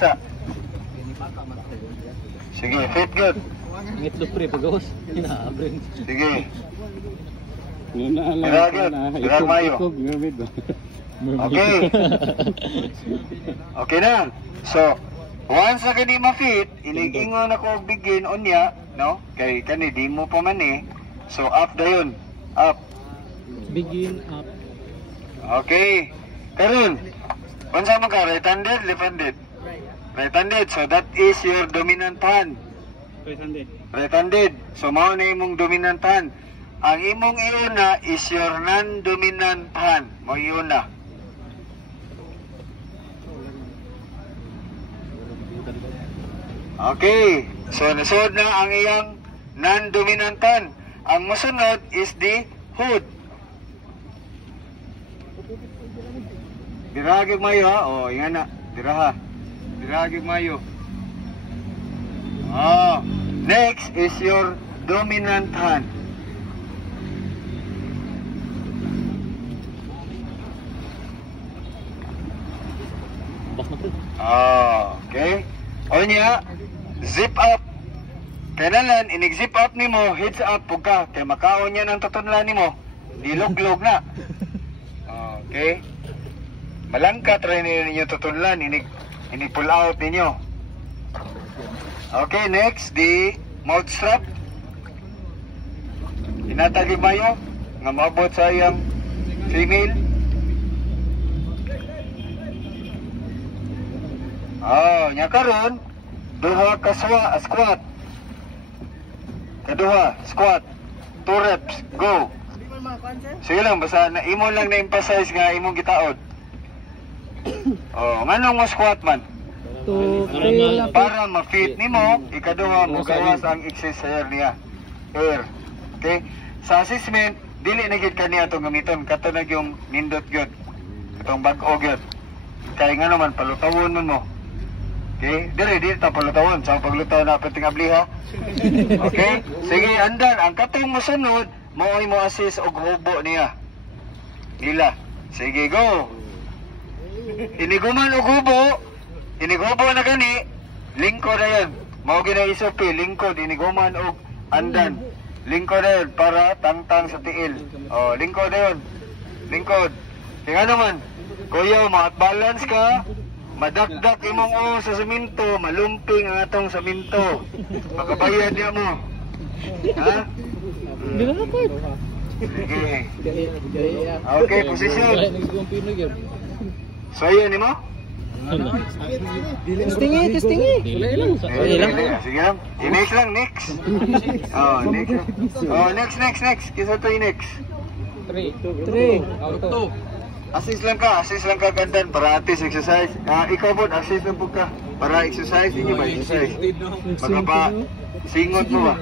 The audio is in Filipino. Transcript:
sa. Sige, fit good. Ngitlog pre pagawas. Inaabring. Sige. Nalala na. Dirag mayo. Okay. Okay na. So, once na kani ma-fit, ilig-ingon ako og begin unya, no? Kay kani di mo pa man eh. So, up dayon. Up. Begin up. Okay. Karon, unsa man ka, right-handed, left-handed? Right-handed. So, that is your dominant hand. Right-handed. Right-handed. So, mao na imong dominant hand. Ang imong iuna is your non-dominant hand. Mo iuna. Okay. So, nasod na ang iyang non-dominant hand. Ang masunod is the hood. Diragig mayo ha. O, yan na. Diraha. Diragig mayo. Oh. Next is your dominant hand. Okay. O niya, zip up. Kailangan, inig-zip up ni mo, heads up po ka. Kaya makaon niya ng tutunlan ni mo. Dilog-log na. Okay. Malangkat rin ninyo tutunlan. Ini-pull out ninyo. Okay, next, the mouth strap. Inatagi mayo. Nga maabot sa iyang female. Nya karon duha ka squat. Kaduha, squat. 2 reps, go. Sige lang, basta na imo lang na-emphasize nga imong gitaod. Nganong mo squat man? Para ma-fit nimo, ikaduha mo gawas ang exercise niya. Air. Okay? Sa assessment, dili na gid kaniya itong gamiton. Kato na yung nindot gyud. Katong bag-o gyud. Kaya nga naman, palutawon mo. Okay? Dili ta palutawon. Sa paglutaw na apeting abliha. Okay? Sige, andan. Ang katong masunod, mao'y mo assist og hubo niya. Nila. Sige, go. Iniguman og hubo. Inigubo na gani. Lingkod na yan. Mao gina-isopi. Lingkod. Iniguman og andan. Lingkod na yun. Para tangtang sa tiil. Lingkod na yun. Lingkod. Kaya naman. Kuya, ma-balance ka. Madakdak imong sa semento, malumping ang atong semento. Makabayad niya mo. Ha? Dila na ko. Sige. Okay, position. So yun mo? Testingi. Sige lang. Next lang, next. Next. Kisa to next. 3. Auto. Assist lang ka kantan para atis exercise. Ikaw po, assist lang po ka. Para exercise, hindi ba exercise? Magkapa, singot mo ba?